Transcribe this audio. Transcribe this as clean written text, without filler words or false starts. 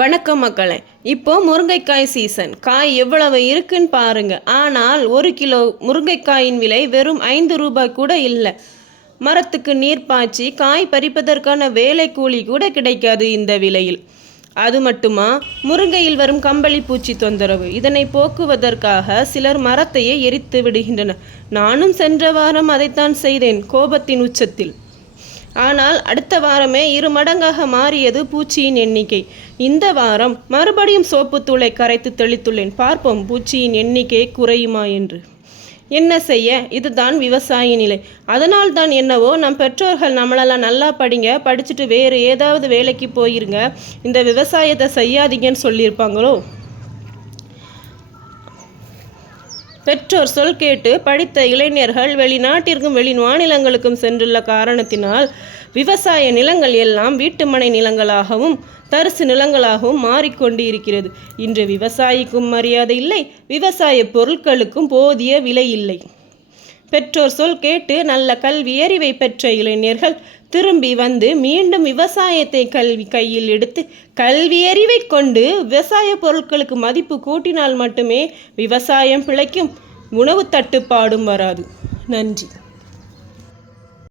வணக்கம் மக்களே. இப்போ முருங்கைக்காய் சீசன். காய் எவ்வளவு இருக்குன்னு பாருங்க. ஆனால் 1 கிலோ முருங்கைக்காயின் விலை வெறும் 5 ரூபாய் கூட இல்லை. மரத்துக்கு நீர் பாய்ச்சி காய் பறிப்பதற்கான வேலை கூலி கூட கிடைக்காது இந்த விலையில். அது மட்டுமா, முருங்கையில் வரும் கம்பளி பூச்சி தொந்தரவு. இதனை போக்குவதற்காக சிலர் மரத்தையே எரித்து விடுகின்றனர். நானும் சென்ற வாரம் அதைத்தான் செய்தேன், கோபத்தின் உச்சத்தில். ஆனால் அடுத்த வாரமே 2 மடங்காக மாறியது பூச்சியின் எண்ணிக்கை. இந்த வாரம் மறுபடியும் சோப்புத்தூளை கரைத்து தெளித்துள்ளேன். பார்ப்போம் பூச்சியின் எண்ணிக்கை குறையுமா என்று. என்ன செய்ய, இதுதான் விவசாய நிலை. அதனால் தான் என்னவோ நம் பெற்றோர்கள் நம்மளெல்லாம் நல்லா படிங்க, படிச்சுட்டு வேறு ஏதாவது வேலைக்கு போயிருங்க, இந்த விவசாயத்தை செய்யாதீங்கன்னு சொல்லியிருப்பாங்களோ. பெற்றோர் சொல் கேட்டு படித்த இளைஞர்கள் வெளிநாட்டிற்கும் வெளிமாநிலங்களுக்கும் சென்றுள்ள காரணத்தினால் விவசாய நிலங்கள் எல்லாம் வீட்டுமனை நிலங்களாகவும் தரிசு நிலங்களாகவும் மாறிக்கொண்டு இருக்கிறது. இன்று விவசாயிக்கும் மரியாதை இல்லை, விவசாய பொருட்களுக்கும் போதிய விலை இல்லை. பெற்றோர் சொல் கேட்டு நல்ல கல்வி அறிவை பெற்ற இளைஞர்கள் திரும்பி வந்து மீண்டும் விவசாயத்தை கையில் எடுத்து கல்வி அறிவை கொண்டு விவசாய பொருட்களுக்கு மதிப்பு கூட்டினால் மட்டுமே விவசாயம் பிழைக்கும், உணவு தட்டுப்பாடும் வராது. நன்றி.